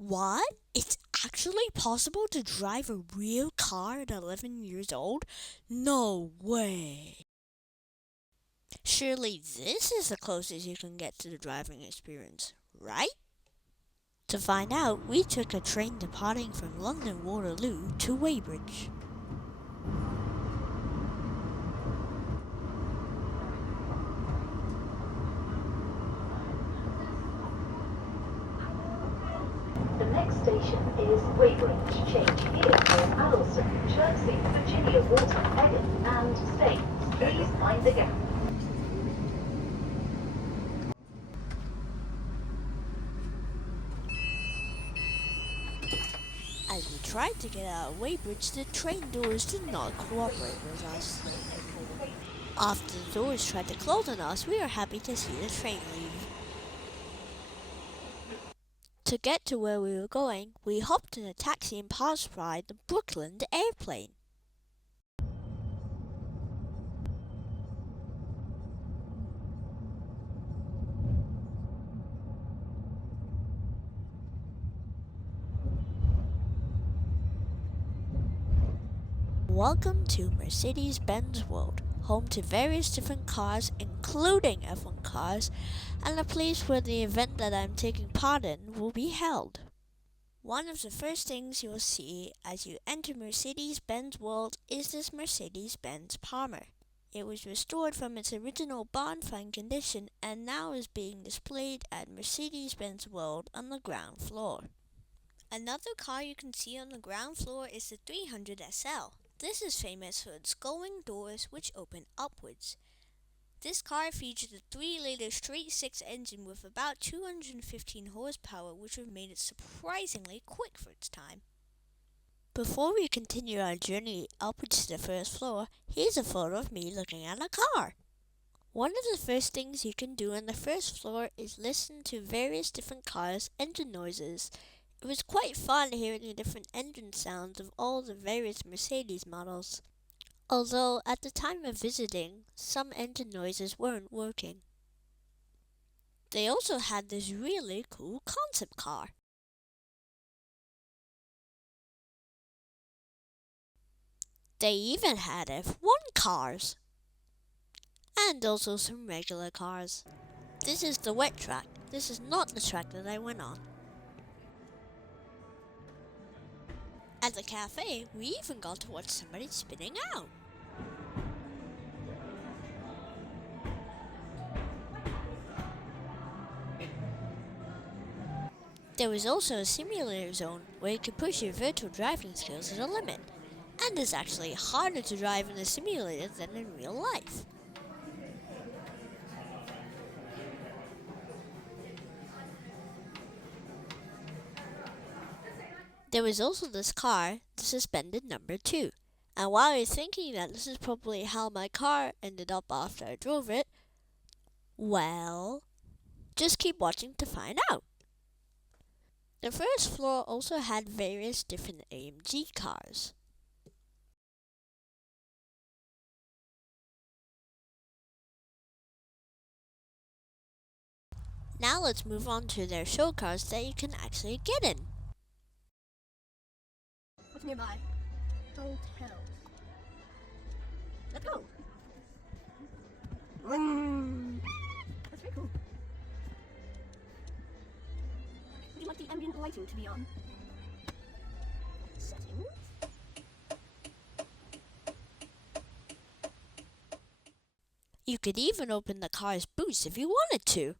What? It's actually possible to drive a real car at 11 years old? No way! Surely this is the closest you can get to the driving experience, right? To find out, we took a train departing from London Waterloo to Weybridge. The next station is Weybridge. Change here for Addleston, Chertsey, Virginia Water, Egham and Staines. Please mind the gap. As we tried to get out of Weybridge, the train doors did not cooperate with us. After the doors tried to close on us, we were happy to see the train leave. To get to where we were going, we hopped in a taxi and passed by the Brooklyn airplane. Welcome to Mercedes-Benz World, home to various different cars, including F1 cars, and a place where the event that I'm taking part in will be held. One of the first things you'll see as you enter Mercedes-Benz World is this Mercedes-Benz Palmer. It was restored from its original barn-find condition and now is being displayed at Mercedes-Benz World on the ground floor. Another car you can see on the ground floor is the 300 SL. This is famous for its gullwing doors which open upwards. This car featured a 3-liter straight-six engine with about 215 horsepower, which would have made it surprisingly quick for its time. Before we continue our journey upwards to the first floor, here's a photo of me looking at a car. One of the first things you can do on the first floor is listen to various different cars' engine noises. It was quite fun hearing the different engine sounds of all the various Mercedes models. Although, at the time of visiting, some engine noises weren't working. They also had this really cool concept car. They even had F1 cars. And also some regular cars. This is the wet track. This is not the track that I went on. At the cafe, we even got to watch somebody spinning out. There was also a simulator zone where you could push your virtual driving skills to the limit, and it's actually harder to drive in a simulator than in real life. There was also this car, the suspended number 2, and while you're thinking that this is probably how my car ended up after I drove it, well, just keep watching to find out. The first floor also had various different AMG cars. Now let's move on to their show cars that you can actually get in. What's nearby? Hotel. Let's go! That's very cool. Would you like the ambient lighting to be on? Settings. You could even open the car's boots if you wanted to.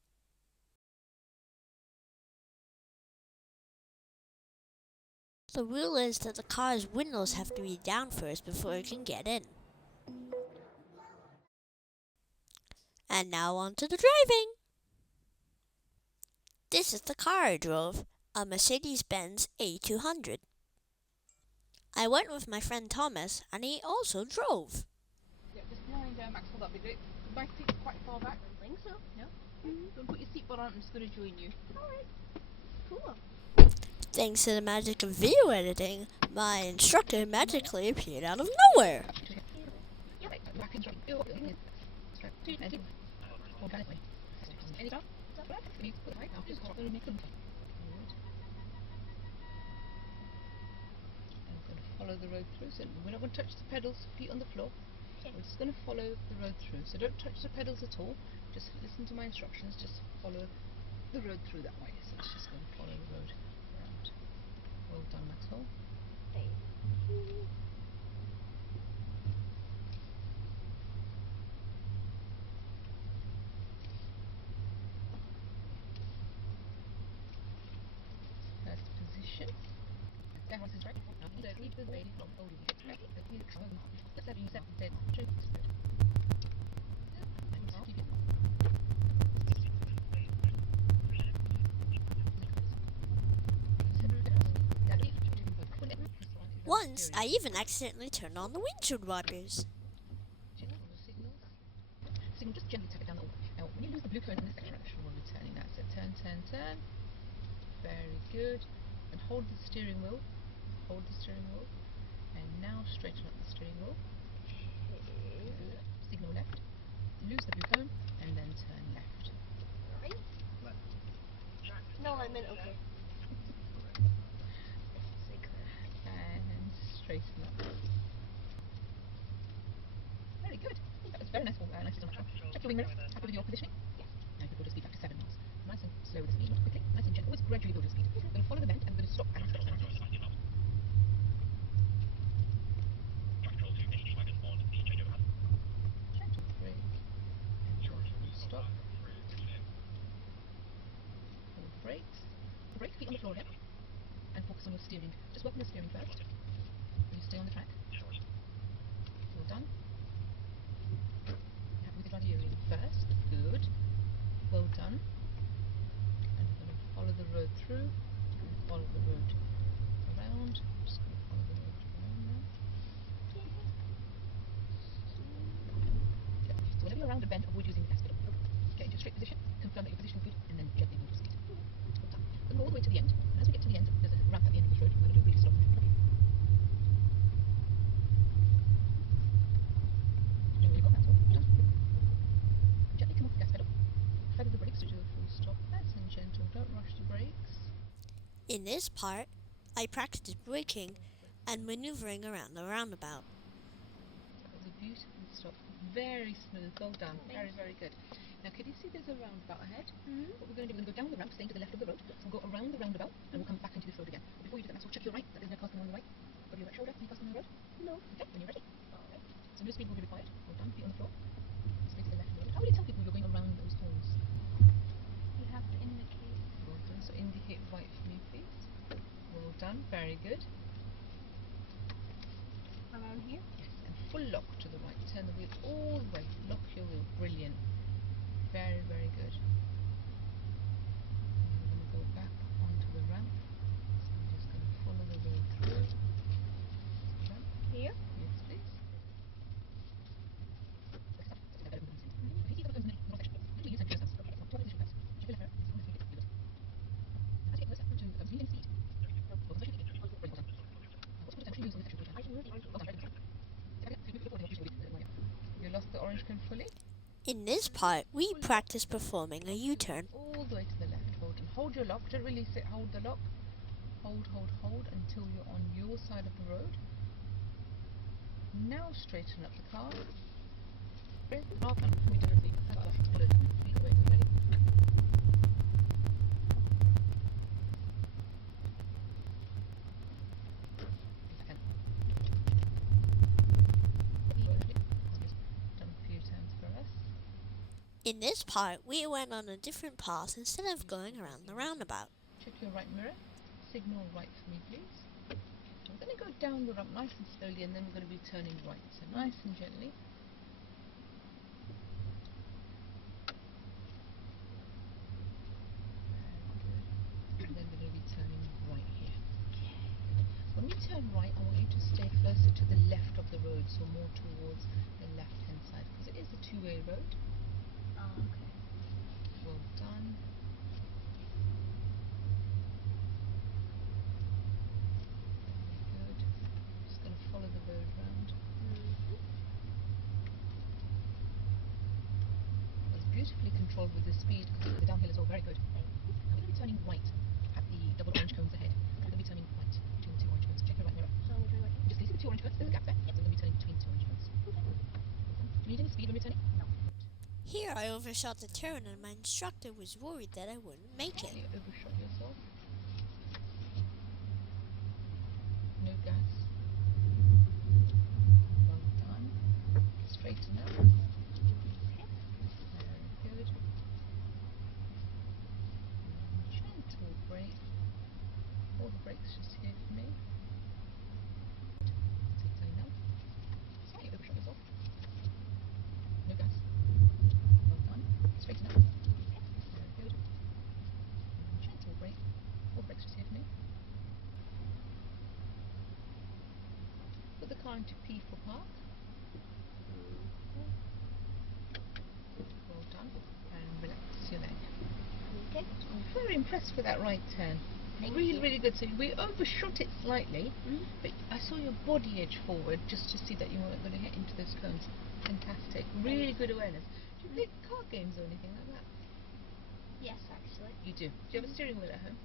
The rule is that the car's windows have to be down first before you can get in. And now on to the driving. This is the car I drove, a Mercedes-Benz A200. I went with my friend Thomas, and he also drove. Yeah, just behind Max, hold up, is it? My seat's quite far back. I think so. No? Don't put your seatbelt on, I'm just going to join you. Alright. Cool. Thanks to the magic of video editing, my instructor magically appeared out of nowhere. Organically. Any stuff? Just make them. the road through. So we're not going to touch the pedals, feet on the floor. We're just going to follow the road through. So don't touch the pedals at all. Just listen to my instructions. Just follow the road through that way. So it's just going to follow the road around. Well done, Maxwell. First position. Down is right. Now lead the lady from holding it. Once, I even accidentally turned on the windshield wipers. Signal, just gently tap it down. Now, when you lose the blue cone in this direction, we'll be turning that. So turn, turn, turn. Very good. And hold the steering wheel. Hold the steering wheel. And now straighten up the steering wheel. Good. Signal left. Lose the blue cone and then turn left. Right? No, I meant okay. And straighten up. Very good. That was very nice. Nicely done. Check your wing mirrors. Happy with your positioning? Yes. Now you can build your speed back to 7 miles. Nice and slow with the speed, not quickly. Nice and gentle. Always gradually build your speed. We're going to follow the bend and we're going to stop and stop. Gentle brake and gentle stop. Hold brakes. Brake, feet on the floor again. And focus on your steering. Just work on the steering first. Will you stay on the track? Well done. Happy with the drive steering first. Good. Well done. And we're going to follow the road through. And follow the road around. Just going to follow the road around now. Yep. So whenever you're around a bend, avoid using the gas pedal. Get into a straight position. Confirm that your position is good, and then gently move your speed. Well done. Then go all the way to the end. As we get to the end, there's a ramp at the end of this road. We're going to do a brief stop. There you go, that's all. Done. Gently come off the gas pedal. Feather the brakes to do a full stop. Nice and gentle. Don't rush the brakes. In this part, I practiced braking and maneuvering around the roundabout. That was a beautiful stop. Very smooth. Well done. Very, very good. Now, can you see there's a roundabout ahead? What we're going to do, we're going to go down the ramp, staying to the left of the road. So we'll go around the roundabout and we'll come back into this road again. But before you do that, Maxwell, check your right, that there's no cars coming on the right. Go to your right shoulder, any cars coming on the road? No. Okay, when you're ready. Alright. So no speed will be required. Well done, feet on the floor. Stay to the left of the road. How will you tell people you're going around those horns? You have to indicate. Well done. So indicate right for me, please. Well done, very good. Around here? Yes, and full lock to the right. Turn the wheel all the way. Lock your wheel. Brilliant. Very, very good. And we're going to go back onto the ramp. So I'm just going to follow the road through. Ramp. Here? Yes, please. You lost the orange cone fully? In this part, we practiced performing a U-turn. All the way to the left. Hold and hold your lock. Don't release it. Hold the lock. Hold, hold, hold until you're on your side of the road. Now straighten up the car. Done a few times for us. In this part, we went on a different path instead of going around the roundabout. Check your right mirror. Signal right for me, please. So we're going to go down the ramp nice and slowly, and then we're going to be turning right. So nice and gently. And then we're going to be turning right here. When we turn right, I want you to stay closer to the left of the road, so more towards the left-hand side, because it is a two-way road. Oh, okay. Well done. Very good. Just going to follow the road round. That's beautifully controlled with the speed, because the downhill is all very good. Now we're going to be turning right at the double orange cones ahead. We're going to be turning right between the two orange cones. Check your right mirror. So we'll do it. Just can you see the medium speed when returning. No. Here I overshot the turn and my instructor was worried that I wouldn't make it. You overshot yourself. No gas. Well done. Straighten up. Very good. Gentle brake. Hold the brakes just here for me. Take time now. Slightly overshot yourself. No gas. Well done. Straighten up. Very good. Gentle brake. Hold the brakes just here for me. Put the car into P for park. Well done. And relax your leg. Okay. I'm very impressed with that right turn. Really good. So we overshot it slightly, but I saw your body edge forward just to see that you weren't going to hit into those cones. Fantastic. Really good awareness. Do you play card games or anything like that? Yes, actually. You do. Do you have a steering wheel at home?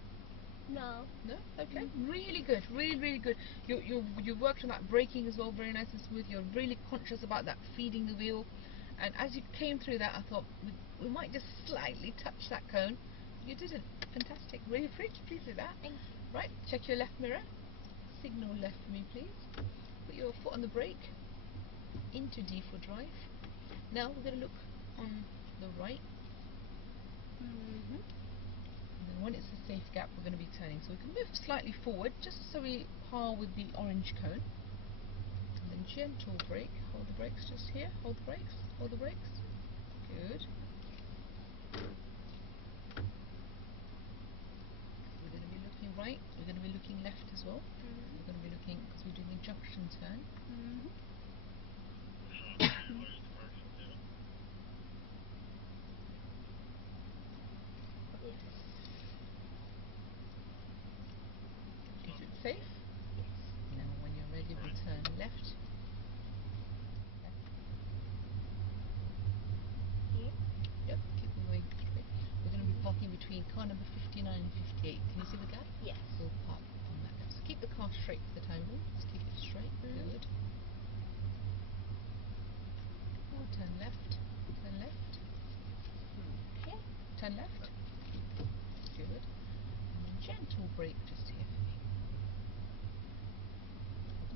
No. No? Okay. Really good. Really good. You worked on that braking as well, very nice and smooth. You're really conscious about that feeding the wheel. And as you came through that, I thought we might just slightly touch that cone. You didn't. Fantastic. Really pleased with that. Thank you. Right, check your left mirror. Signal left for me, please. Put your foot on the brake. Into D for drive. Now we're going to look on the right. And then when it's a safe gap, we're going to be turning. So we can move slightly forward, just so we par with the orange cone. And then gentle brake. Hold the brakes just here. Hold the brakes. Hold the brakes. Good. We're going to be looking right. We're going to be looking left as well. We're going to be looking, because we're doing a junction turn. Is it safe? Now when you're ready, we'll turn left. Here? Yep, keep going straight. We're going to be parking between car number 59 and 58. Can you see the gap? Yes. We'll park on that gap. So keep the car straight for the time being. Just keep it straight. Good. Now turn left. Turn left. Okay. Turn left. Good. And then gentle brake just here for me.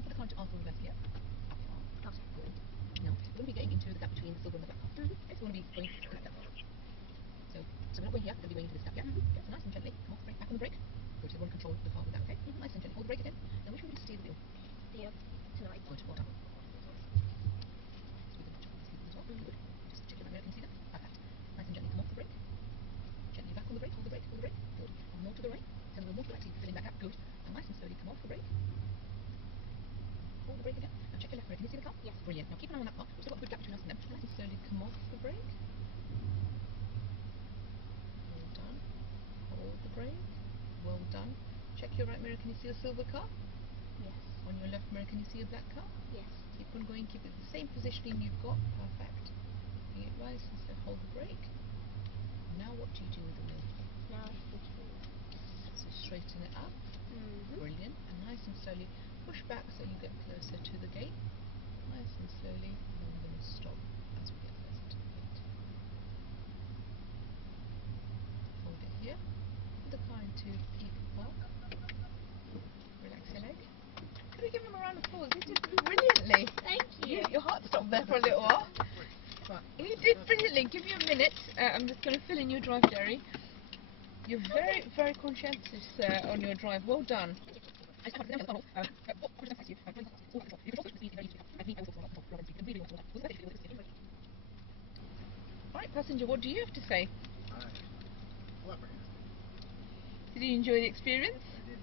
Put the car into R for reverse gear. Up. Good. Now, we're going to be getting into the gap between the silver and the black car. Okay, so we're going to be going through that gap. So we're not going here, we're going to be going into this gap, yeah? Okay, so nice and gently, come off, brake, back on the brake. Good, so you want to control the car with that, okay? Nice and gently, hold the brake again. Now which way do you steer the wheel? Here. To the right. Good, well done. So we can control this as well. Good. Just check your right mirror, can you see that? Perfect. Nice and gently come off the brake. Gently back on the brake, hold the brake, hold the brake. Good. And more to the right. Turn the wheel more to the right, so you're filling that gap. Good. And nice and slowly come off the brake. Hold the brake again. Now check your left mirror, can you see the car? Yes. Brilliant. Now keep an eye on that car. We've still got a good gap between us and them. Nice and slowly come off the brake. Well done. Hold the brake. Well done. Check your right mirror, can you see a silver car? Yes. On your left mirror, can you see a black car? Yes. Keep on going, keep it the same positioning you've got. Perfect. Bring it right, so hold the brake. Now what do you do with the wheel? Now I switch forward. So straighten it up. Brilliant. And nice and slowly push back so you get closer to the gate. Nice and slowly, and then we're going to stop as we get closer to the gate. Hold it here. Put the car into P for park. Relax your leg. Can we give him a round of applause? He did brilliantly. Thank you. Your heart stopped there for a little while. Right. He did brilliantly. Give you a minute. I'm just going to fill in your drive, Jerry. You're very conscientious on your drive. Well done. Right, passenger, what do you have to say? Did you enjoy the experience? I did, yes.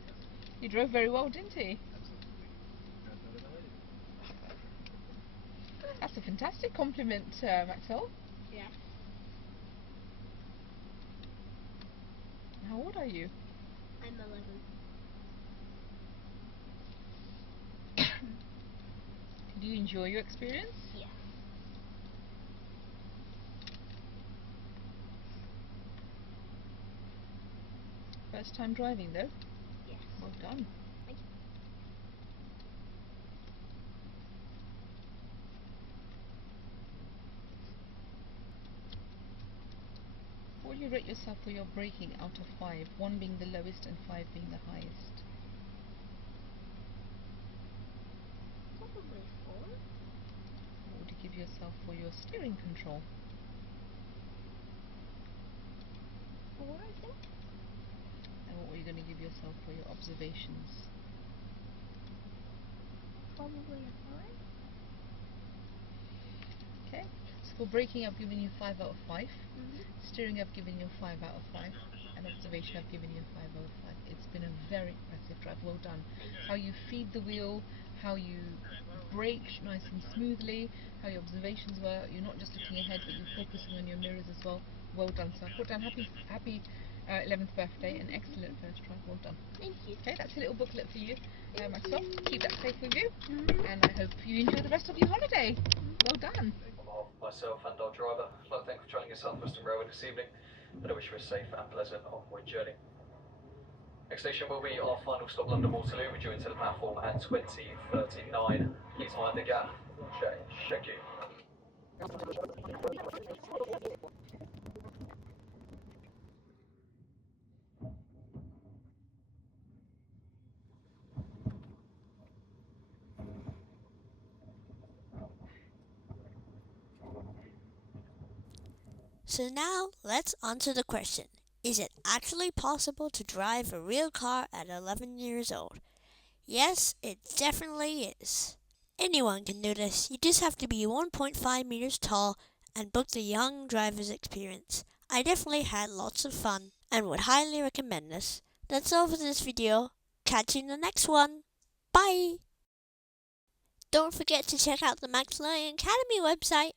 He drove very well, didn't he? Absolutely. Got better than I did. That's a fantastic compliment, Maxwell. Yes. How old are you? I'm 11. Did you enjoy your experience? Yes. First time driving though? Yes. Well done. Thank you. What do you rate yourself for your braking out of 5? 1 being the lowest and 5 being the highest. Probably 4. What would you give yourself for your steering control? 4, I think. And what were you going to give yourself for your observations? Probably a 5. Okay, so for braking I've given you 5 out of 5. Mm-hmm. Steering I've given you 5 out of 5. And observation I've given you 5 out of 5. It's been a very impressive drive, well done. How you feed the wheel, how you brake nice and smoothly, how your observations were. You're not just looking ahead but you're focusing on your mirrors as well. Well done. So I put down happy 11th birthday, an excellent first try, well done. Thank you. Okay, that's a little booklet for you, myself. Keep that safe with you, Mm-hmm. and I hope you enjoy the rest of your holiday. Well done. On behalf of myself and our driver, I'd like to thank you for joining us on Western Railway this evening, and I wish you a safe and pleasant onward journey. Next station will be our final stop, London Waterloo. We're due into the platform at 20:39. Please mind the gap. Change. Thank you. So now let's answer the question. Is it actually possible to drive a real car at 11 years old? Yes, it definitely is. Anyone can do this. You just have to be 1.5 meters tall and book the young driver's experience. I definitely had lots of fun and would highly recommend this. That's all for this video. Catch you in the next one. Bye! Don't forget to check out the MaxLearning.Academy website.